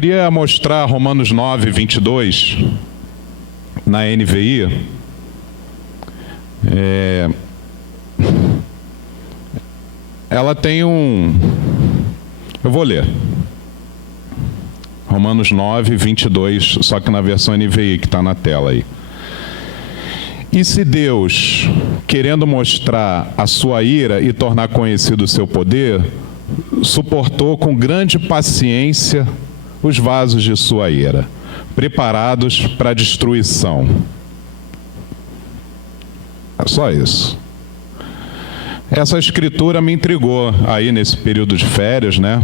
queria mostrar Romanos 9, 22, na NVI. Ela tem eu vou ler. Romanos 9, 22, só que na versão NVI, que está na tela aí. E se Deus, querendo mostrar a sua ira e tornar conhecido o seu poder, suportou com grande paciência os vasos de sua ira, preparados para a destruição. É só isso. Essa escritura me intrigou aí nesse período de férias, né?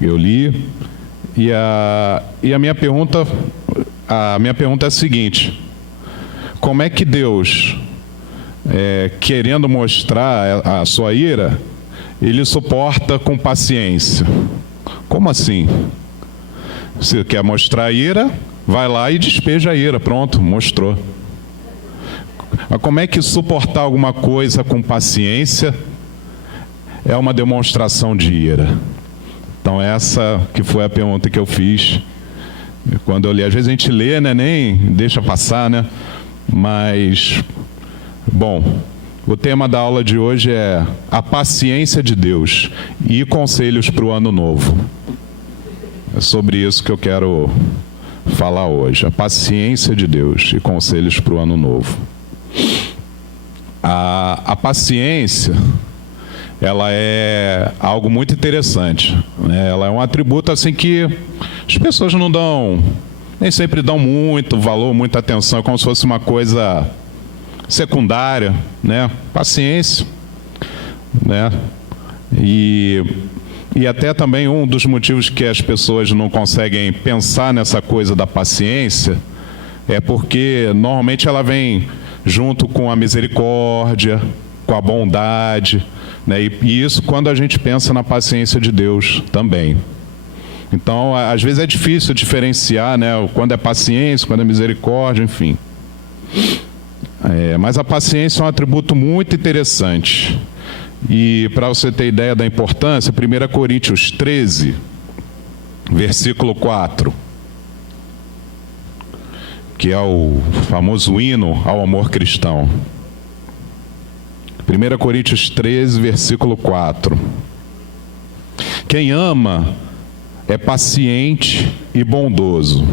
Eu li e a minha pergunta é a seguinte: como é que Deus, querendo mostrar a sua ira, ele suporta com paciência? Como assim? Se quer mostrar a ira, vai lá e despeja a ira, pronto, mostrou. Mas como é que suportar alguma coisa com paciência é uma demonstração de ira? Então essa que foi a pergunta que eu fiz quando eu li. Às vezes a gente lê, né, nem deixa passar, né? Mas, bom, o tema da aula de hoje é a paciência de Deus e conselhos para o ano novo. É sobre isso que eu quero falar hoje, a paciência de Deus e conselhos para o ano novo. A paciência, ela é algo muito interessante, né? Ela é um atributo assim que as pessoas nem sempre dão muito valor, muita atenção, como se fosse uma coisa secundária, né? Paciência, né? E até também um dos motivos que as pessoas não conseguem pensar nessa coisa da paciência é porque normalmente ela vem junto com a misericórdia, com a bondade, né? E isso quando a gente pensa na paciência de Deus também. Então, às vezes é difícil diferenciar, né, quando é paciência, quando é misericórdia, enfim. Mas a paciência é um atributo muito interessante. E para você ter ideia da importância, 1 Coríntios 13, versículo 4, que é o famoso hino ao amor cristão. 1 Coríntios 13, versículo 4. Quem ama é paciente e bondoso.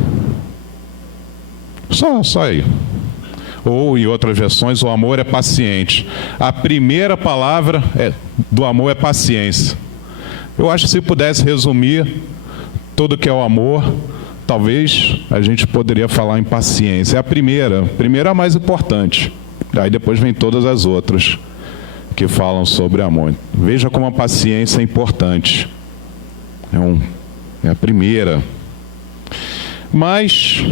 Só aí. Ou, em outras versões, o amor é paciente. A primeira palavra do amor é paciência. Eu acho que se pudesse resumir tudo que é o amor, talvez a gente poderia falar em paciência. É a primeira é a mais importante. Aí depois vem todas as outras que falam sobre amor. Veja como a paciência é importante. É a primeira. Mas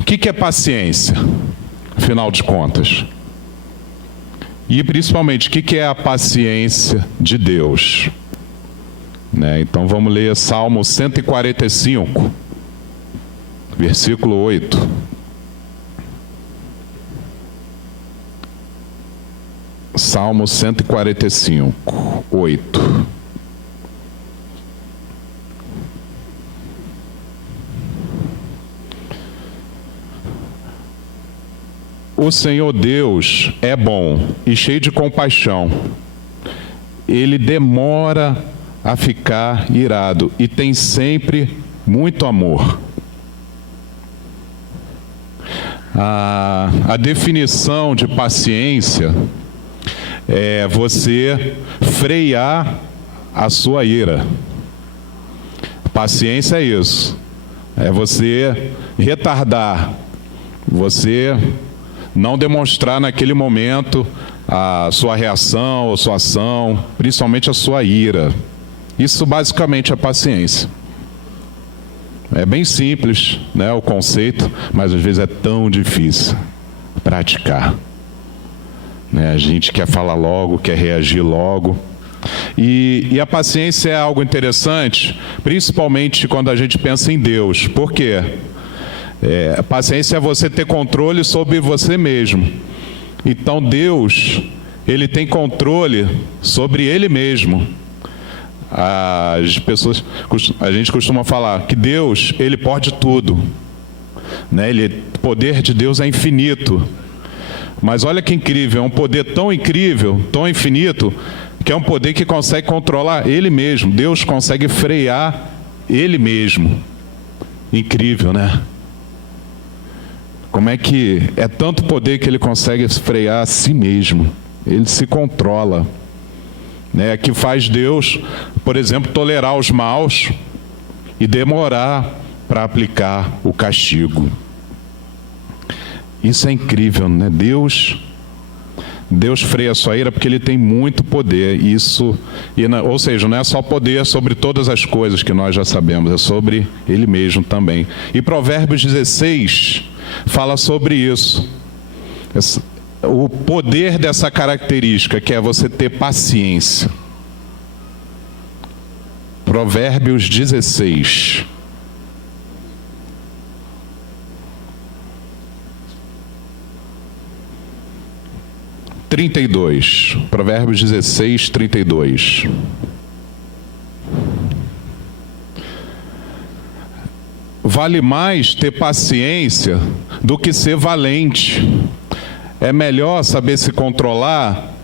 o que é paciência, afinal de contas? E principalmente, o que é a paciência de Deus? Né? Então vamos ler Salmo 145, versículo 8. Salmo 145, 8. O Senhor Deus é bom e cheio de compaixão. Ele demora a ficar irado e tem sempre muito amor. A definição de paciência é você frear a sua ira. Paciência é isso. É você retardar, você não demonstrar naquele momento a sua reação ou sua ação, principalmente a sua ira. Isso basicamente é paciência. É bem simples, né, o conceito, mas às vezes é tão difícil praticar. Né, a gente quer falar logo, quer reagir logo. E a paciência é algo interessante, principalmente quando a gente pensa em Deus. Por quê? A paciência é você ter controle sobre você mesmo. Então Deus, Ele tem controle sobre Ele mesmo. As pessoas, a gente costuma falar que Deus, Ele pode tudo, né? O poder de Deus é infinito. Mas olha que incrível, é um poder tão incrível, tão infinito, que é um poder que consegue controlar Ele mesmo. Deus consegue frear Ele mesmo. Incrível, né? Como é que é tanto poder que Ele consegue frear a si mesmo? Ele se controla, né? Que faz Deus, por exemplo, tolerar os maus e demorar para aplicar o castigo. Isso é incrível, né? Deus freia a sua ira porque Ele tem muito poder. Ou seja, não é só poder sobre todas as coisas que nós já sabemos, é sobre Ele mesmo também. E Provérbios 16 fala sobre isso. O poder dessa característica, que é você ter paciência. Provérbios 16. Provérbios 16, 32. Vale mais ter paciência do que ser valente. É melhor saber se controlar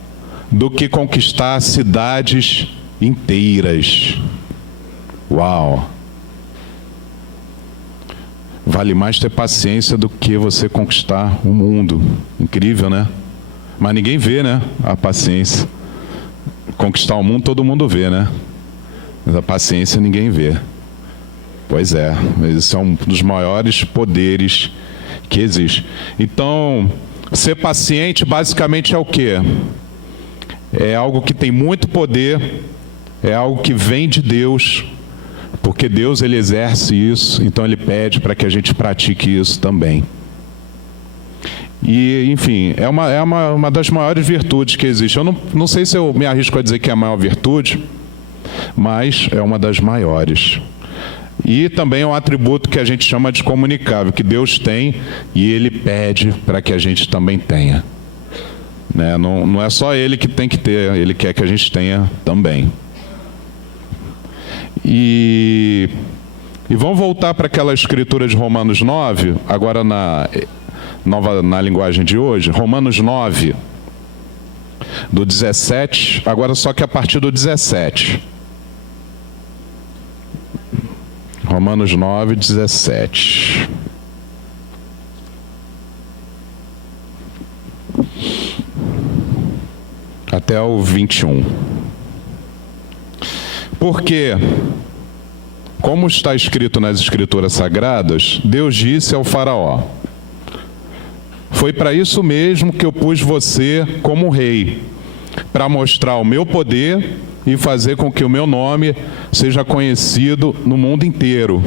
do que conquistar cidades inteiras. Uau! Vale mais ter paciência do que você conquistar o mundo. Incrível, né? Mas ninguém vê, né? A paciência. Conquistar o mundo, todo mundo vê, né? Mas a paciência ninguém vê. Pois é, mas esse é um dos maiores poderes que existe. Então, ser paciente basicamente é o quê? É algo que tem muito poder, é algo que vem de Deus, porque Deus, Ele exerce isso, então Ele pede para que a gente pratique isso também. E, enfim, é uma das maiores virtudes que existe. Eu não sei se eu me arrisco a dizer que é a maior virtude, mas é uma das maiores. E também é um atributo que a gente chama de comunicável, que Deus tem e Ele pede para que a gente também tenha. Né? Não é só Ele que tem que ter, Ele quer que a gente tenha também. E vamos voltar para aquela escritura de Romanos 9, agora na linguagem de hoje, Romanos 9, do 17, agora só que a partir do 17. Romanos 9, 17. Até o 21. Porque, como está escrito nas Escrituras Sagradas, Deus disse ao faraó: foi para isso mesmo que eu pus você como rei, para mostrar o meu poder e fazer com que o meu nome seja conhecido no mundo inteiro.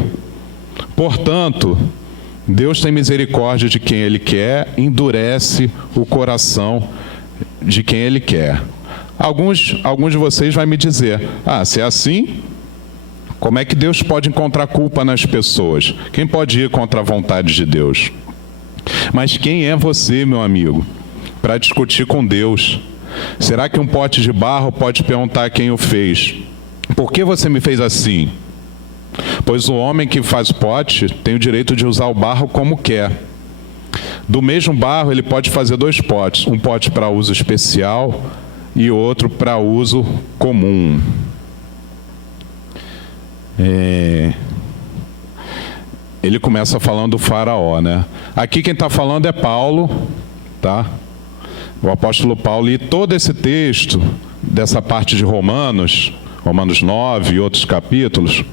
Portanto, Deus tem misericórdia de quem Ele quer, endurece o coração de quem Ele quer. Alguns de vocês vão me dizer: se é assim, como é que Deus pode encontrar culpa nas pessoas? Quem pode ir contra a vontade de Deus? Mas quem é você, meu amigo, para discutir com Deus? Será que um pote de barro pode perguntar a quem o fez: por que você me fez assim? Pois o homem que faz pote tem o direito de usar o barro como quer. Do mesmo barro ele pode fazer 2 potes, um pote para uso especial e outro para uso comum. Ele começa falando do faraó, né? Aqui quem está falando é Paulo, tá? O apóstolo Paulo. E todo esse texto, dessa parte de Romanos 9 e outros capítulos,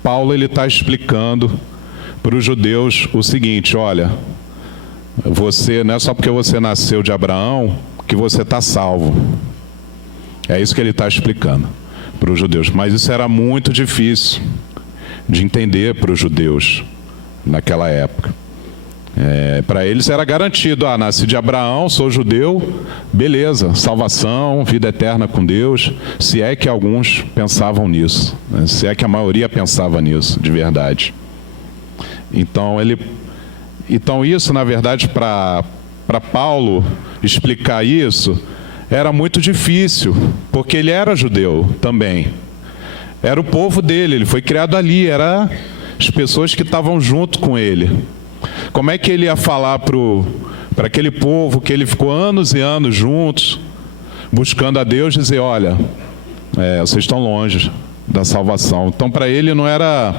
Paulo está explicando para os judeus o seguinte: olha, você não é só porque você nasceu de Abraão que você está salvo. É isso que ele está explicando para os judeus. Mas isso era muito difícil de entender para os judeus naquela época. Para eles era garantido: nasci de Abraão, sou judeu, beleza, salvação, vida eterna com Deus. Se é que alguns pensavam nisso, né? Se é que a maioria pensava nisso, de verdade. Então isso, na verdade, para Paulo explicar isso, era muito difícil, porque ele era judeu também. Era o povo dele, ele foi criado ali, era as pessoas que estavam junto com ele. Como é que ele ia falar para aquele povo que ele ficou anos e anos juntos, buscando a Deus, dizer, olha, vocês estão longe da salvação. Então, para ele não era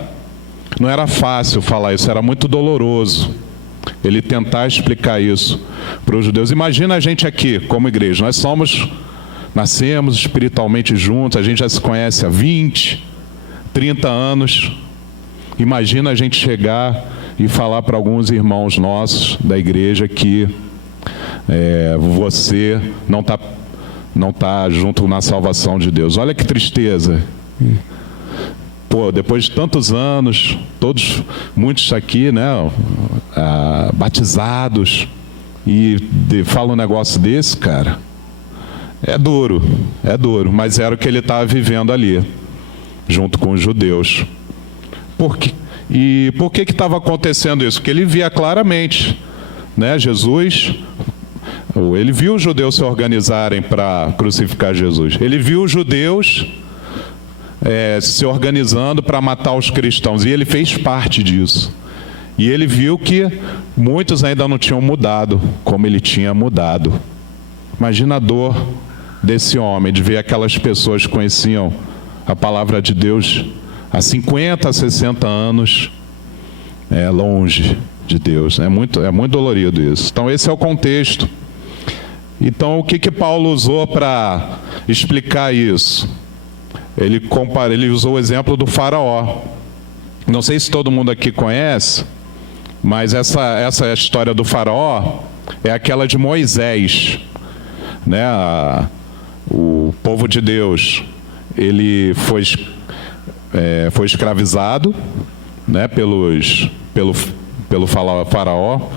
fácil falar isso, era muito doloroso ele tentar explicar isso para os judeus. Imagina a gente aqui, como igreja, nascemos espiritualmente juntos, a gente já se conhece há 20, 30 anos. Imagina a gente chegar e falar para alguns irmãos nossos da igreja que você não tá junto na salvação de Deus. Olha que tristeza. Pô, depois de tantos anos, muitos aqui, né, batizados, e fala um negócio desse, cara, é duro, mas era o que ele estava vivendo ali, junto com os judeus. Por que estava acontecendo isso? Porque ele via claramente, né, Jesus, ele viu os judeus se organizarem para crucificar Jesus, ele viu os judeus se organizando para matar os cristãos, e ele fez parte disso. E ele viu que muitos ainda não tinham mudado como ele tinha mudado. Imagina a dor desse homem, de ver aquelas pessoas que conheciam a palavra de Deus há 50, 60 anos, longe de Deus. É muito dolorido isso. Então esse é o contexto. Então o que Paulo usou para explicar isso? Ele usou o exemplo do faraó. Não sei se todo mundo aqui conhece, mas essa história do faraó é aquela de Moisés, né? O povo de Deus, ele foi escravizado, né, pelo faraó.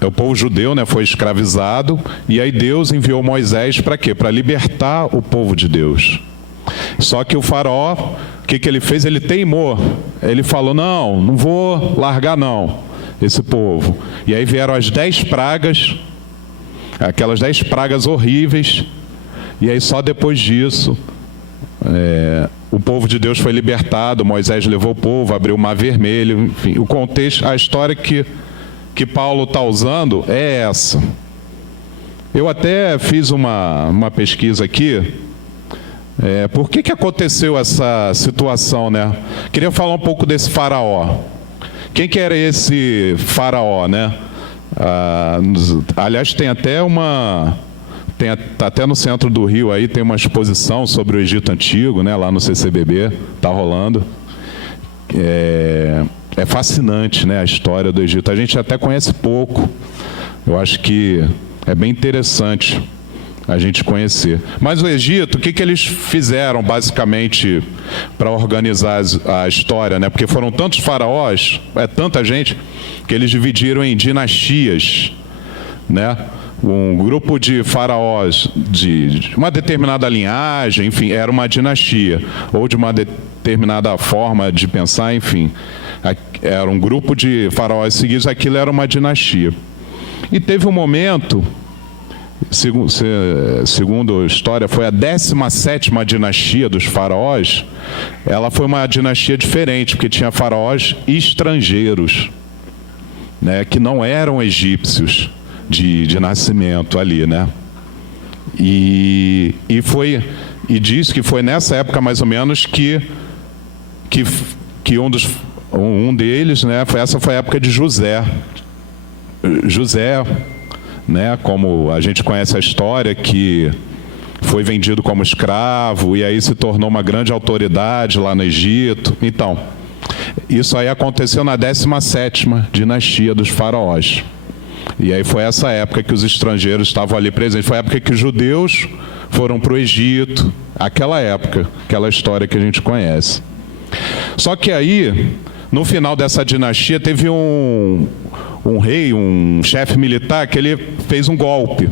O povo judeu, né, foi escravizado, e aí Deus enviou Moisés para quê? Para libertar o povo de Deus. Só que o faraó, o que ele fez? Ele teimou. Ele falou, não vou largar não, esse povo. E aí vieram as 10 pragas, aquelas 10 pragas horríveis, e aí só depois disso, o povo de Deus foi libertado, Moisés levou o povo, abriu o Mar Vermelho, enfim, o contexto, a história que Paulo está usando é essa. Eu até fiz uma pesquisa aqui, por que aconteceu essa situação, né? Queria falar um pouco desse faraó. Quem que era esse faraó, né? Aliás, tem até tá até no centro do Rio aí, tem uma exposição sobre o Egito Antigo, né? Lá no CCBB, tá rolando. É fascinante, né, a história do Egito. A gente até conhece pouco. Eu acho que é bem interessante a gente conhecer. Mas o Egito, o que eles fizeram, basicamente, para organizar a história, né? Porque foram tantos faraós, tanta gente, que eles dividiram em dinastias, né? Um grupo de faraós de uma determinada linhagem, enfim, era uma dinastia, ou de uma determinada forma de pensar, enfim. Era um grupo de faraós seguidos, aquilo era uma dinastia. E teve um momento, segundo a história, foi a 17ª dinastia dos faraós. Ela foi uma dinastia diferente, porque tinha faraós estrangeiros, né, que não eram egípcios de nascimento ali, né? E diz que foi nessa época, mais ou menos, que um deles, né, essa foi a época de José, né, como a gente conhece a história, que foi vendido como escravo e aí se tornou uma grande autoridade lá no Egito. Então, isso aí aconteceu na 17ª dinastia dos faraós. E aí foi essa época que os estrangeiros estavam ali presentes. Foi a época que os judeus foram para o Egito. Aquela época, aquela história que a gente conhece. Só que aí, no final dessa dinastia, teve um rei, um chefe militar, que ele fez um golpe.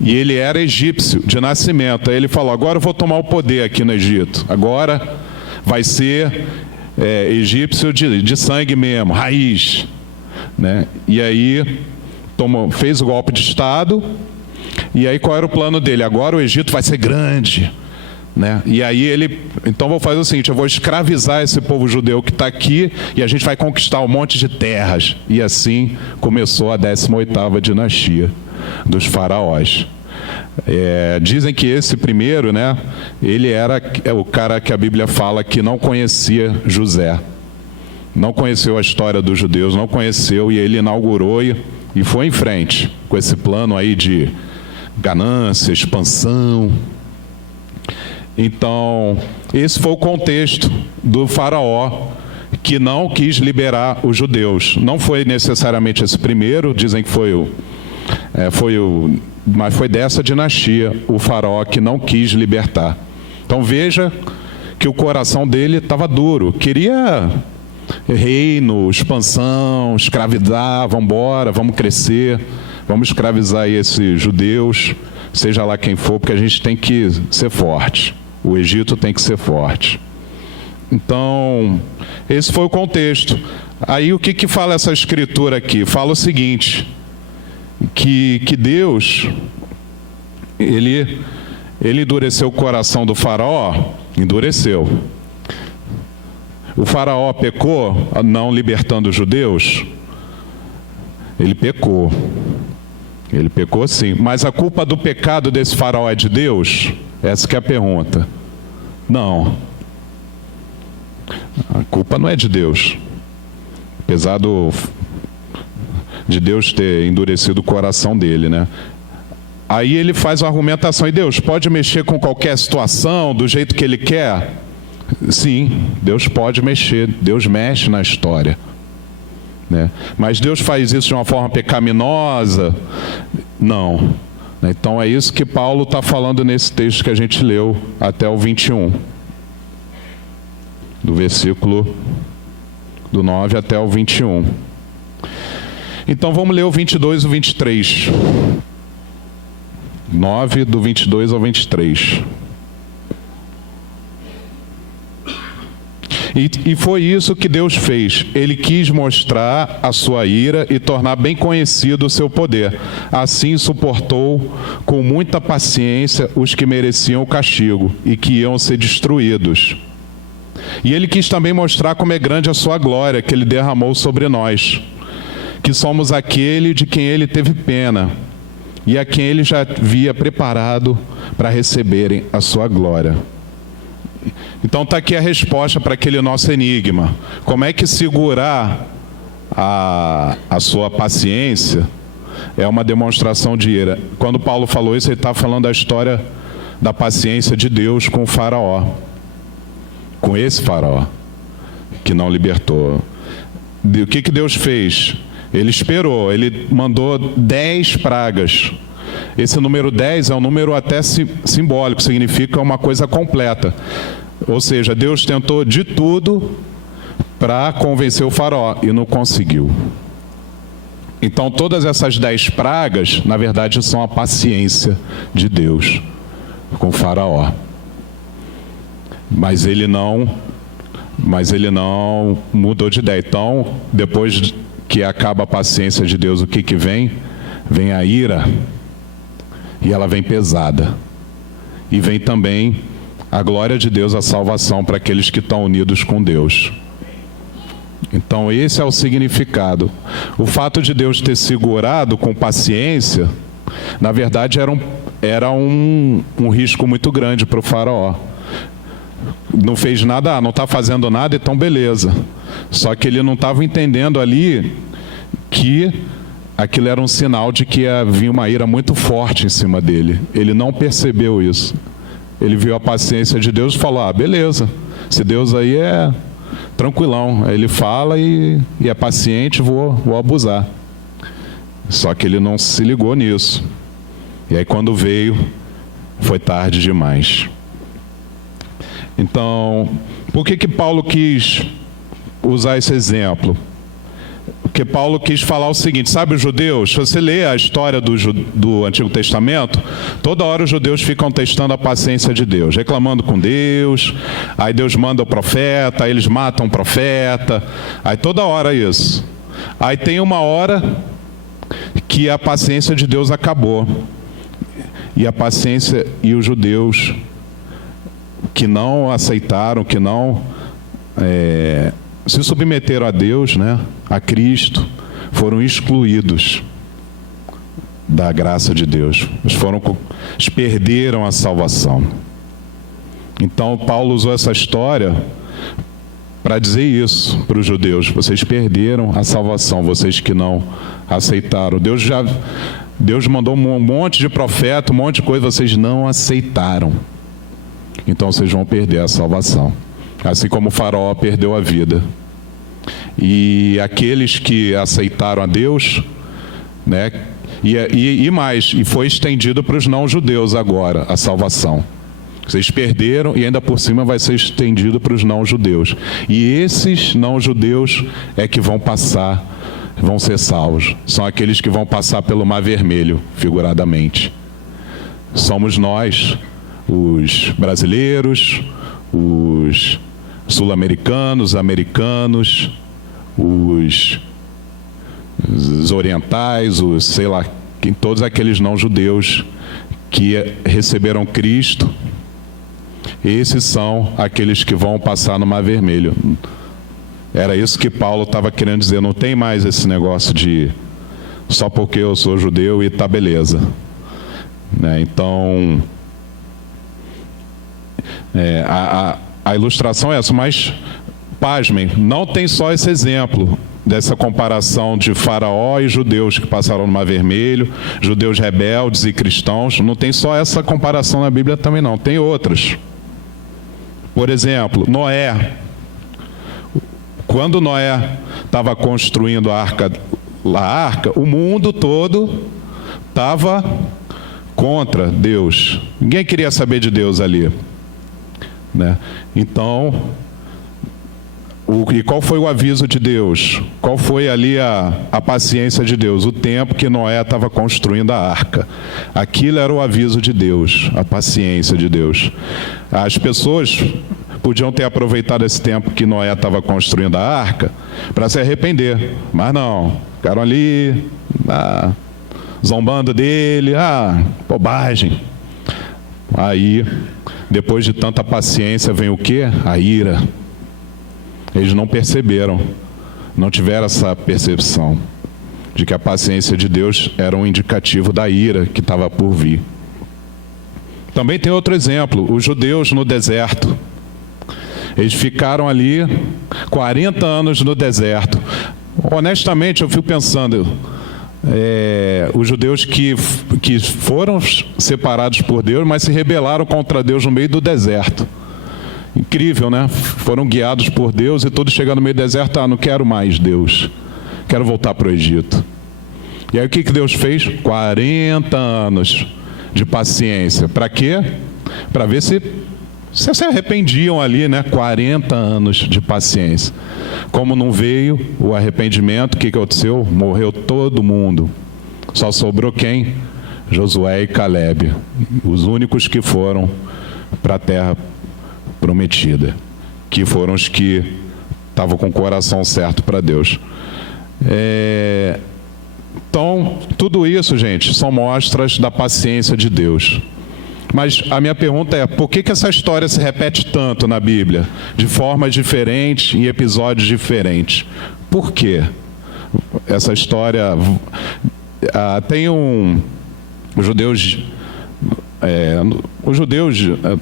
E ele era egípcio, de nascimento. Aí ele falou, agora eu vou tomar o poder aqui no Egito. Agora vai ser egípcio de sangue mesmo, raiz. Né? E aí fez o golpe de Estado. E aí qual era o plano dele? Agora o Egito vai ser grande, né? E aí ele, então vou fazer o seguinte, eu vou escravizar esse povo judeu que está aqui e a gente vai conquistar um monte de terras. E assim começou a 18ª dinastia dos faraós. Dizem que esse primeiro, né, ele era o cara que a Bíblia fala que não conhecia José. Não conheceu a história dos judeus, não conheceu, e ele inaugurou e foi em frente com esse plano aí de ganância, expansão. Então, esse foi o contexto do faraó que não quis liberar os judeus. Não foi necessariamente esse primeiro, dizem que mas foi dessa dinastia o faraó que não quis libertar. Então veja que o coração dele estava duro, queria reino, expansão, escravidar, vamos embora, vamos crescer, vamos escravizar aí esses judeus, seja lá quem for, porque a gente tem que ser forte. O Egito tem que ser forte. Então, esse foi o contexto. Aí o que fala essa escritura aqui? Fala o seguinte, que Deus, ele endureceu o coração do faraó, endureceu. O faraó pecou, não libertando os judeus? Ele pecou. Ele pecou sim. Mas a culpa do pecado desse faraó é de Deus? Essa que é a pergunta. Não. A culpa não é de Deus. Apesar de Deus ter endurecido o coração dele, né? Aí ele faz uma argumentação. E Deus pode mexer com qualquer situação, do jeito que ele quer? Sim, Deus pode mexer. Deus mexe na história, né? Mas Deus faz isso de uma forma pecaminosa? Não. Então é isso que Paulo está falando nesse texto que a gente leu até o 21. Do versículo do 9 até o 21. Então vamos ler o 22 e o 23. 9, do 22 ao 23. E foi isso que Deus fez. Ele quis mostrar a sua ira e tornar bem conhecido o seu poder. Assim suportou com muita paciência os que mereciam o castigo e que iam ser destruídos. E ele quis também mostrar como é grande a sua glória que ele derramou sobre nós, que somos aquele de quem ele teve pena e a quem ele já havia preparado para receberem a sua glória. Então está aqui a resposta para aquele nosso enigma. Como é que segurar a sua paciência é uma demonstração de ira? Quando Paulo falou isso, ele está falando da história da paciência de Deus com o faraó. Com esse faraó que não libertou. O que Deus fez? Ele esperou, ele mandou 10 pragas. Esse número 10 é um número até simbólico, significa uma coisa completa. Ou seja, Deus tentou de tudo para convencer o faraó e não conseguiu. Então todas essas 10 pragas, na verdade, são a paciência de Deus com o faraó. Mas ele não mudou de ideia. Então, depois que acaba a paciência de Deus, o que vem? Vem a ira. E ela vem pesada. E vem também a glória de Deus, a salvação para aqueles que estão unidos com Deus. Então esse é o significado. O fato de Deus ter segurado com paciência, na verdade era um risco muito grande para o faraó. Não fez nada, não está fazendo nada, então beleza. Só que ele não estava entendendo ali que aquilo era um sinal de que havia uma ira muito forte em cima dele. Ele não percebeu isso. Ele viu a paciência de Deus e falou, beleza, se Deus aí é tranquilão. Aí ele fala e é paciente, vou abusar. Só que ele não se ligou nisso. E aí quando veio, foi tarde demais. Então, por que Paulo quis usar esse exemplo? Porque Paulo quis falar o seguinte, sabe os judeus, se você lê a história do Antigo Testamento, toda hora os judeus ficam testando a paciência de Deus, reclamando com Deus, aí Deus manda o profeta, aí eles matam o profeta, aí toda hora isso. Aí tem uma hora que a paciência de Deus acabou, e a paciência e os judeus que não aceitaram, que não se submeteram a Deus, né, a Cristo, foram excluídos da graça de Deus. Eles perderam a salvação. Então, Paulo usou essa história para dizer isso para os judeus: vocês perderam a salvação, vocês que não aceitaram. Deus mandou um monte de profeta, um monte de coisa, vocês não aceitaram. Então vocês vão perder a salvação. Assim como o Faraó perdeu a vida. E aqueles que aceitaram a Deus, né, e foi estendido para os não-judeus agora a salvação. Vocês perderam e ainda por cima vai ser estendido para os não-judeus. E esses não-judeus é que vão ser salvos. São aqueles que vão passar pelo Mar Vermelho, figuradamente. Somos nós, os brasileiros, os sul-americanos, americanos, os orientais, todos aqueles não-judeus que receberam Cristo. Esses são aqueles que vão passar no Mar Vermelho. Era isso que Paulo estava querendo dizer. Não tem mais esse negócio de só porque eu sou judeu e tá beleza, né? Então, a ilustração é essa. Mas, pasmem, não tem só esse exemplo dessa comparação de Faraó e judeus que passaram no Mar Vermelho, judeus rebeldes e cristãos. Não tem só essa comparação na Bíblia também, não. Tem outras. Por exemplo, Noé. Quando Noé estava construindo a arca, o mundo todo estava contra Deus. Ninguém queria saber de Deus ali, né? Então, e qual foi o aviso de Deus? Qual foi ali a paciência de Deus? O tempo que Noé estava construindo a arca. Aquilo era o aviso de Deus, a paciência de Deus. As pessoas podiam ter aproveitado esse tempo que Noé estava construindo a arca para se arrepender, mas não, ficaram ali zombando dele, bobagem. Aí, depois de tanta paciência, vem o quê? A ira. Eles não perceberam, não tiveram essa percepção de que a paciência de Deus era um indicativo da ira que estava por vir. Também tem outro exemplo, os judeus no deserto. Eles ficaram ali 40 anos no deserto. Honestamente, eu fico pensando, os judeus que foram separados por Deus, mas se rebelaram contra Deus no meio do deserto. Incrível, né? Foram guiados por Deus e todos chegando no meio do deserto: não quero mais Deus, quero voltar para o Egito. E aí o que Deus fez? 40 anos de paciência. Para quê? Para ver se arrependiam ali, né? 40 anos de paciência. Como não veio o arrependimento, o que aconteceu? Morreu todo mundo. Só sobrou quem? Josué e Calebe, os únicos que foram para a terra prometida, que foram os que estavam com o coração certo para Deus. Então, tudo isso, gente, são mostras da paciência de Deus. Mas a minha pergunta é: por que essa história se repete tanto na Bíblia, de formas diferentes, em episódios diferentes? Por quê? Essa história tem os judeus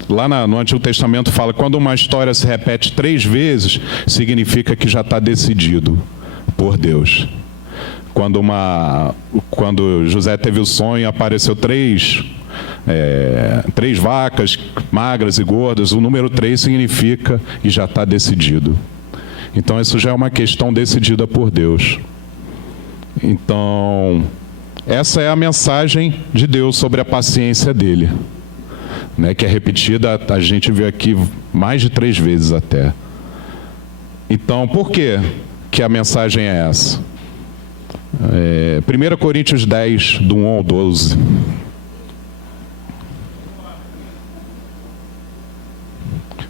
lá no Antigo Testamento fala: quando uma história se repete 3 vezes, significa que já está decidido por Deus. Quando José teve o sonho, apareceu 3 vacas magras e gordas, o número 3 significa que já está decidido. Então isso já é uma questão decidida por Deus. Então, essa é a mensagem de Deus sobre a paciência dele, né, que é repetida, a gente viu aqui mais de 3 vezes até. Então, por que a mensagem é essa? 1 Coríntios 10, do 1 ao 12.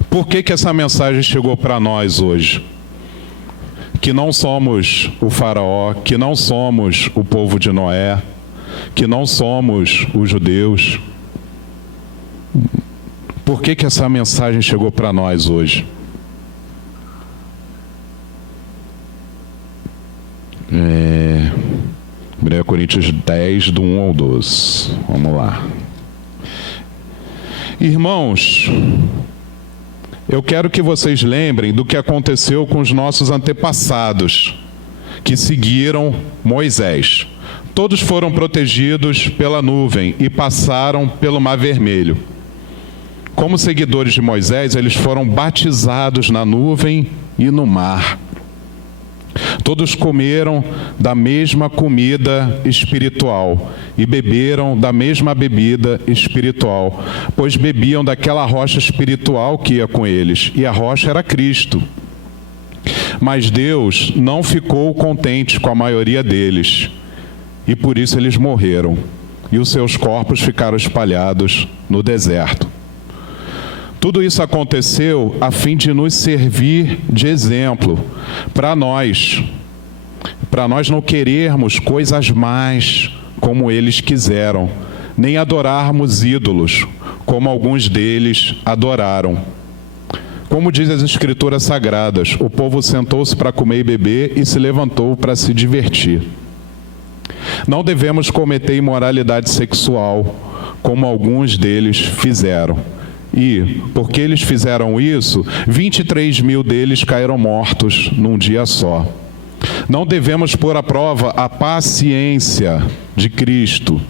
Por que essa mensagem chegou para nós hoje? Que não somos o Faraó, que não somos o povo de Noé, que não somos os judeus. Por que essa mensagem chegou para nós hoje? 1 Coríntios 10, do 1 ao 12. Vamos lá. Irmãos, eu quero que vocês lembrem do que aconteceu com os nossos antepassados, que seguiram Moisés. Todos foram protegidos pela nuvem e passaram pelo Mar Vermelho. Como seguidores de Moisés, eles foram batizados na nuvem e no mar. Todos comeram da mesma comida espiritual e beberam da mesma bebida espiritual, pois bebiam daquela rocha espiritual que ia com eles, e a rocha era Cristo. Mas Deus não ficou contente com a maioria deles, e por isso eles morreram, e os seus corpos ficaram espalhados no deserto. Tudo isso aconteceu a fim de nos servir de exemplo para nós não querermos coisas más como eles quiseram, nem adorarmos ídolos como alguns deles adoraram. Como diz as Escrituras Sagradas, o povo sentou-se para comer e beber e se levantou para se divertir. Não devemos cometer imoralidade sexual, como alguns deles fizeram. E, porque eles fizeram isso, 23 mil deles caíram mortos num dia só. Não devemos pôr à prova a paciência de Cristo,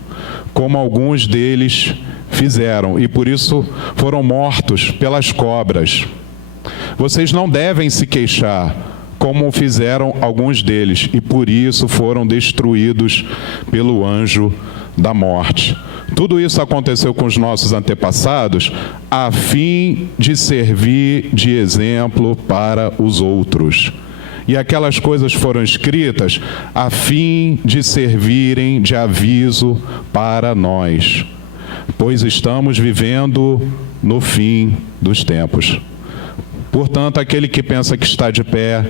como alguns deles fizeram, e por isso foram mortos pelas cobras. Vocês não devem se queixar, como fizeram alguns deles, e por isso foram destruídos pelo anjo da morte. Tudo isso aconteceu com os nossos antepassados, a fim de servir de exemplo para os outros. E aquelas coisas foram escritas a fim de servirem de aviso para nós, pois estamos vivendo no fim dos tempos. Portanto, aquele que pensa que está de pé,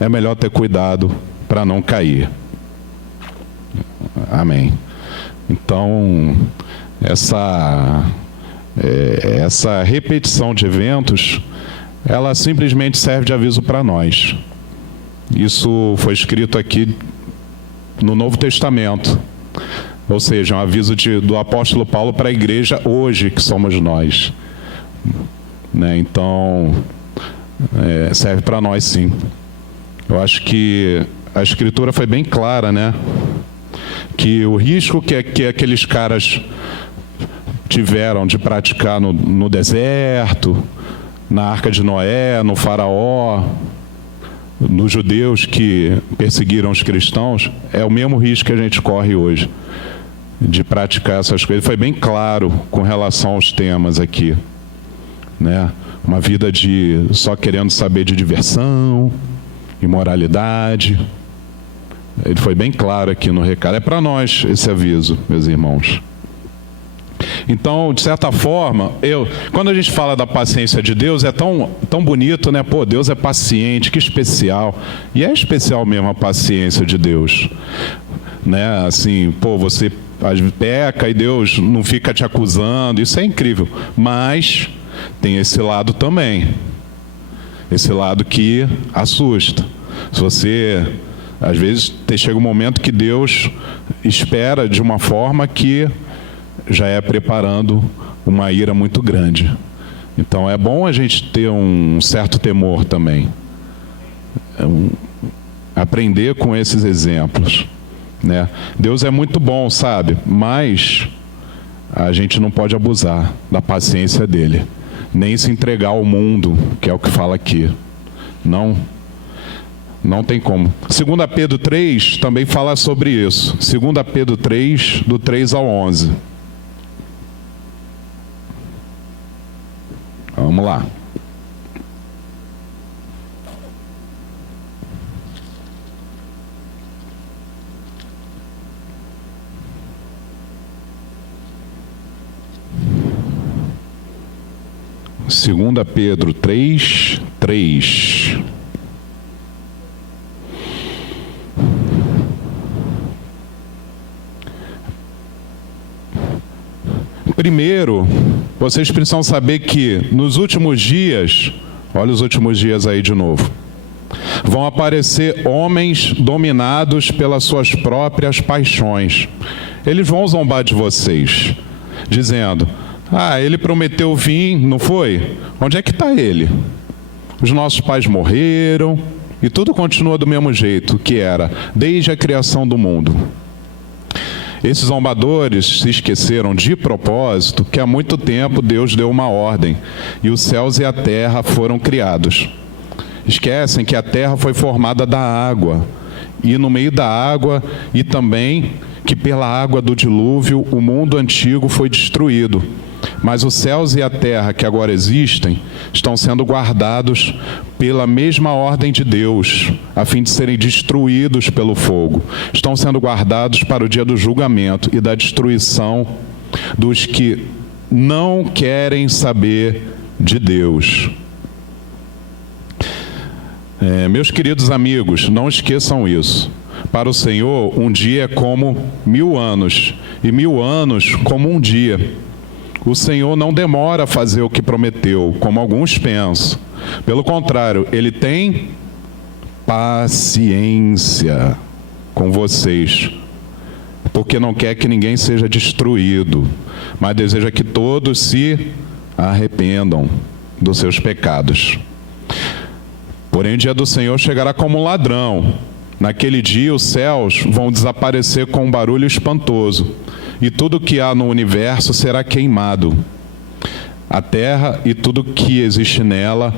é melhor ter cuidado para não cair. Amém. Então, essa repetição de eventos, ela simplesmente serve de aviso para nós. Isso foi escrito aqui no Novo Testamento, ou seja, um aviso do apóstolo Paulo para a igreja hoje, que somos nós, né? Então, serve para nós sim. Eu acho que a Escritura foi bem clara, né? Que o risco que aqueles caras tiveram de praticar no deserto, na Arca de Noé, no Faraó, nos judeus que perseguiram os cristãos, é o mesmo risco que a gente corre hoje, de praticar essas coisas. Foi bem claro com relação aos temas aqui, né? Uma vida de só querendo saber de diversão, imoralidade. Ele foi bem claro aqui no recado. É para nós esse aviso, meus irmãos. Então, de certa forma, quando a gente fala da paciência de Deus, é tão bonito, né? Pô, Deus é paciente, que especial. E é especial mesmo a paciência de Deus, né? Assim, pô, você peca e Deus não fica te acusando, isso é incrível. Mas tem esse lado também, esse lado que assusta. Se você, às vezes, chega um momento que Deus espera de uma forma que já é preparando uma ira muito grande. Então é bom a gente ter um certo temor também, aprender com esses exemplos, né? Deus é muito bom, sabe? Mas a gente não pode abusar da paciência dele, nem se entregar ao mundo, que é o que fala aqui. Não tem como. 2 Pedro 3 também fala sobre isso. 2 Pedro 3, do 3 ao 11. Vamos lá. Segunda Pedro 3, 3. vocês precisam saber que nos últimos dias, olha os últimos dias aí de novo, vão aparecer homens dominados pelas suas próprias paixões. Eles vão zombar de vocês, dizendo: ele prometeu vir, não foi? Onde é que está ele? Os nossos pais morreram e tudo continua do mesmo jeito que era, desde a criação do mundo. Esses zombadores se esqueceram de propósito que há muito tempo Deus deu uma ordem e os céus e a terra foram criados. Esquecem que a terra foi formada da água e no meio da água, e também que pela água do dilúvio o mundo antigo foi destruído. Mas os céus e a terra que agora existem estão sendo guardados pela mesma ordem de Deus, a fim de serem destruídos pelo fogo. Estão sendo guardados para o dia do julgamento e da destruição dos que não querem saber de Deus. Meus queridos amigos, não esqueçam isso. Para o Senhor, um dia é como 1000 anos, e 1000 anos como um dia. O Senhor não demora a fazer o que prometeu, como alguns pensam. Pelo contrário, Ele tem paciência com vocês, porque não quer que ninguém seja destruído, mas deseja que todos se arrependam dos seus pecados. Porém, o dia do Senhor chegará como um ladrão. Naquele dia, os céus vão desaparecer com um barulho espantoso, e tudo que há no universo será queimado. A terra e tudo que existe nela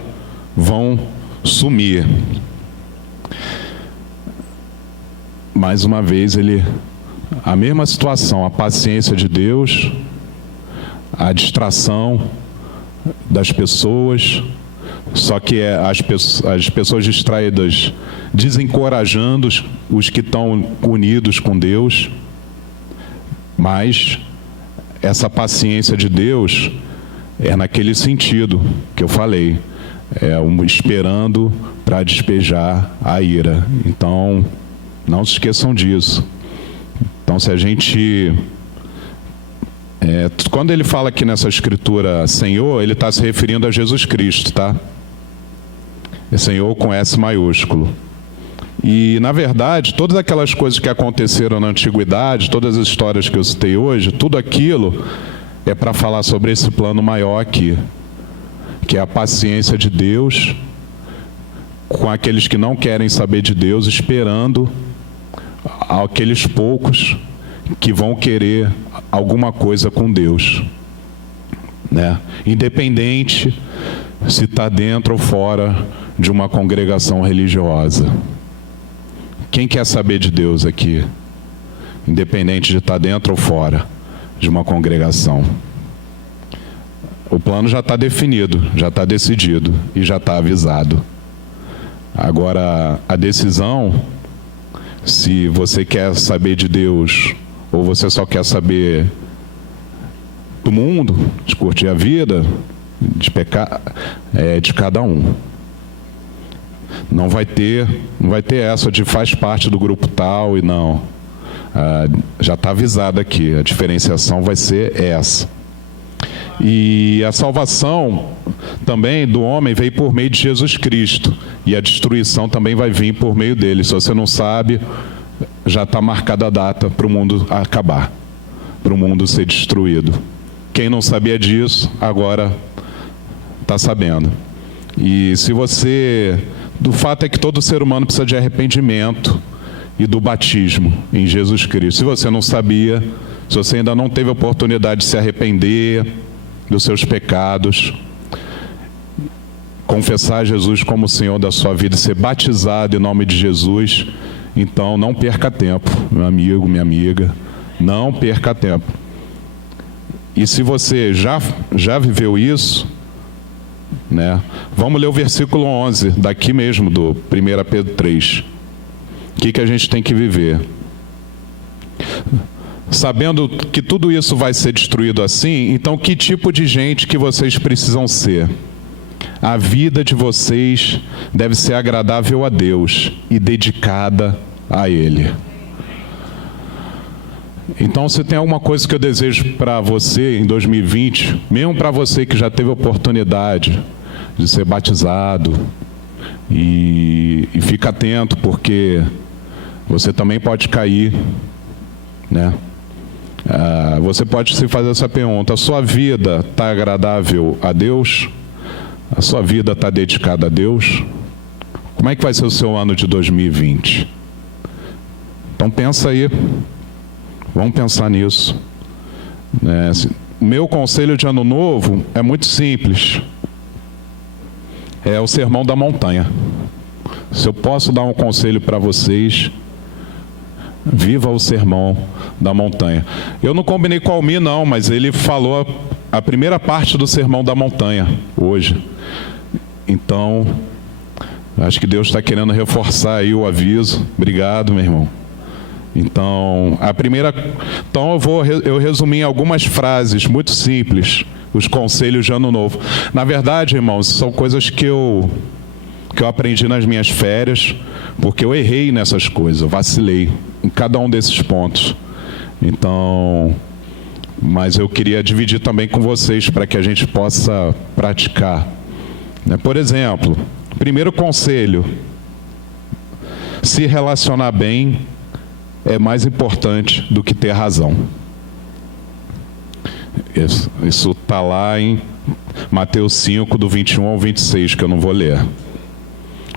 vão sumir. Mais uma vez, a mesma situação, a paciência de Deus, a distração das pessoas, só que as pessoas distraídas desencorajando os que estão unidos com Deus. Mas essa paciência de Deus é naquele sentido que eu falei, esperando para despejar a ira. Então, não se esqueçam disso. Então, se a gente... quando ele fala aqui nessa escritura Senhor, ele está se referindo a Jesus Cristo, tá? É Senhor com S maiúsculo. E, na verdade, todas aquelas coisas que aconteceram na antiguidade, todas as histórias que eu citei hoje, tudo aquilo é para falar sobre esse plano maior aqui, que é a paciência de Deus com aqueles que não querem saber de Deus, esperando aqueles poucos que vão querer alguma coisa com Deus, né? Independente se está dentro ou fora de uma congregação religiosa. Quem quer saber de Deus aqui? Independente de estar dentro ou fora de uma congregação. O plano já está definido, já está decidido e já está avisado. Agora, a decisão, se você quer saber de Deus ou você só quer saber do mundo, de curtir a vida, de pecar, é de cada um. Não vai ter essa de faz parte do grupo tal e não. Já está avisado aqui, a diferenciação vai ser essa. E a salvação também do homem veio por meio de Jesus Cristo, e a destruição também vai vir por meio dele. Se você não sabe, já está marcada a data para o mundo acabar, para o mundo ser destruído. Quem não sabia disso, agora está sabendo. E se você... Do fato é que todo ser humano precisa de arrependimento e do batismo em Jesus Cristo. Se você não sabia, se você ainda não teve a oportunidade de se arrepender dos seus pecados, confessar Jesus como o Senhor da sua vida e ser batizado em nome de Jesus, então não perca tempo, meu amigo, minha amiga, não perca tempo. E se você já viveu isso, né? Vamos ler o versículo 11, daqui mesmo, do 1 Pedro 3. O que a gente tem que viver? Sabendo que tudo isso vai ser destruído assim, então que tipo de gente que vocês precisam ser? A vida de vocês deve ser agradável a Deus e dedicada a Ele. Então, se tem alguma coisa que eu desejo para você em 2020, mesmo para você que já teve a oportunidade de ser batizado, e fica atento, porque você também pode cair, né? Você pode se fazer essa pergunta: a sua vida está agradável a Deus? A sua vida está dedicada a Deus? Como é que vai ser o seu ano de 2020? Então pensa aí, vamos pensar nisso. Meu conselho de ano novo é muito simples. É o Sermão da Montanha. Se eu posso dar um conselho para vocês, viva o Sermão da Montanha. Eu não combinei com o Almir, não, mas ele falou a primeira parte do Sermão da Montanha hoje. Então, acho que Deus está querendo reforçar aí o aviso. Obrigado, meu irmão. Então, eu resumi em algumas frases muito simples os conselhos de ano novo. Na verdade, irmãos, são coisas que eu aprendi nas minhas férias, porque eu errei nessas coisas, eu vacilei em cada um desses pontos. Então, mas eu queria dividir também com vocês para que a gente possa praticar. Por exemplo, primeiro conselho: se relacionar bem é mais importante do que ter razão. Isso está lá em Mateus 5, do 21 ao 26, que eu não vou ler.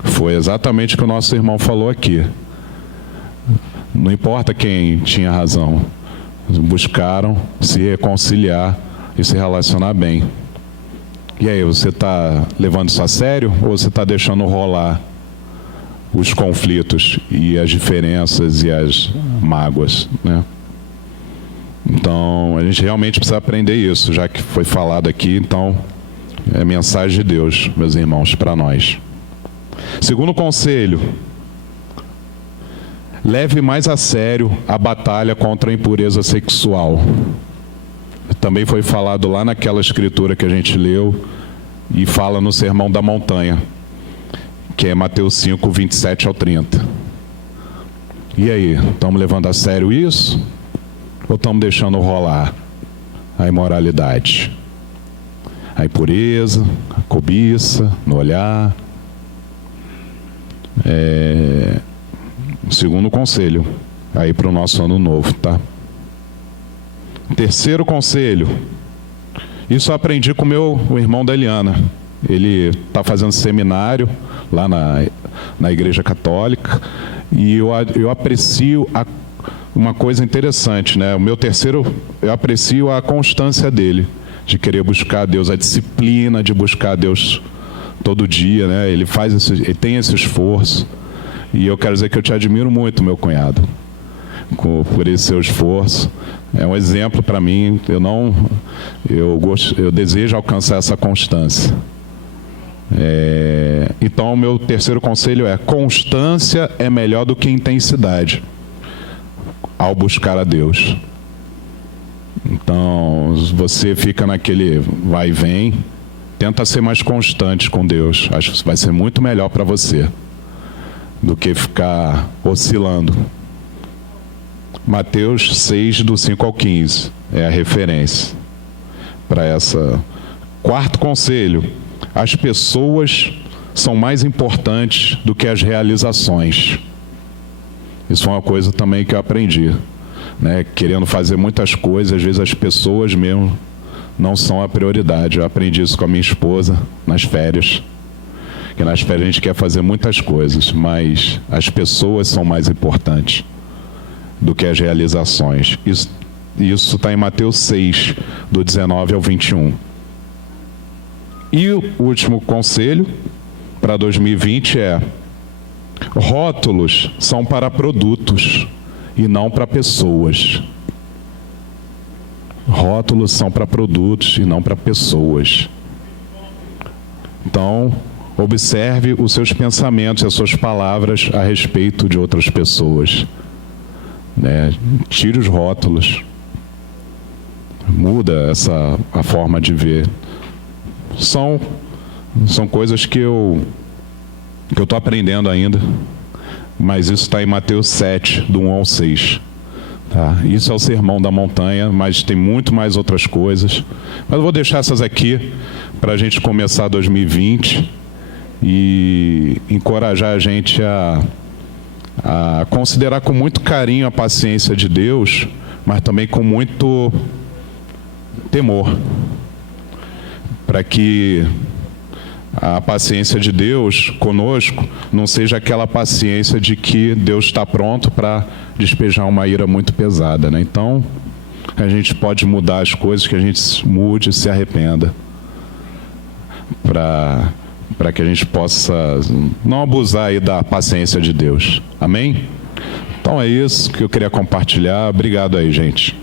Foi exatamente o que o nosso irmão falou aqui. Não importa quem tinha razão, buscaram se reconciliar e se relacionar bem. E aí, você está levando isso a sério ou você está deixando rolar os conflitos e as diferenças e as mágoas, né? Então, a gente realmente precisa aprender isso, já que foi falado aqui. Então, é mensagem de Deus, meus irmãos, para nós. Segundo conselho: leve mais a sério a batalha contra a impureza sexual. Também foi falado lá naquela escritura que a gente leu e fala no Sermão da Montanha, que é Mateus 5, 27 ao 30. E aí, estamos levando a sério isso? Ou estamos deixando rolar a imoralidade, a impureza, a cobiça no olhar? Segundo conselho aí para o nosso ano novo, tá? Terceiro conselho: isso eu aprendi com o irmão da Eliana. Ele está fazendo seminário lá na Igreja Católica, e eu aprecio uma coisa interessante, né? O meu terceiro, eu aprecio a constância dele, de querer buscar a Deus, a disciplina de buscar a Deus todo dia, né? Ele tem esse esforço, e eu quero dizer que eu te admiro muito, meu cunhado, por esse seu esforço. É um exemplo para mim. Eu desejo alcançar essa constância. Então, o meu terceiro conselho é: constância é melhor do que intensidade ao buscar a Deus. Então, você fica naquele vai e vem, tenta ser mais constante com Deus. Acho que vai ser muito melhor para você do que ficar oscilando. Mateus 6, do 5 ao 15, é a referência para essa. Quarto conselho: as pessoas são mais importantes do que as realizações. Isso é uma coisa também que eu aprendi, né? Querendo fazer muitas coisas, às vezes as pessoas mesmo não são a prioridade. Eu aprendi isso com a minha esposa nas férias. Que nas férias a gente quer fazer muitas coisas, mas as pessoas são mais importantes do que as realizações. Isso está em Mateus 6, do 19 ao 21. E o último conselho para 2020 é: rótulos são para produtos e não para pessoas. Rótulos são para produtos e não para pessoas. Então, observe os seus pensamentos e as suas palavras a respeito de outras pessoas. Tire os rótulos. Muda a forma de ver. São coisas que eu estou aprendendo ainda, mas isso está em Mateus 7, do 1 ao 6. Tá? Isso é o sermão da montanha, mas tem muito mais outras coisas. Mas eu vou deixar essas aqui para a gente começar 2020 e encorajar a gente a considerar com muito carinho a paciência de Deus, mas também com muito temor, para que a paciência de Deus conosco não seja aquela paciência de que Deus está pronto para despejar uma ira muito pesada, né? Então, a gente pode mudar as coisas, que a gente mude e se arrependa, para que a gente possa não abusar aí da paciência de Deus. Amém? Então é isso que eu queria compartilhar. Obrigado aí, gente.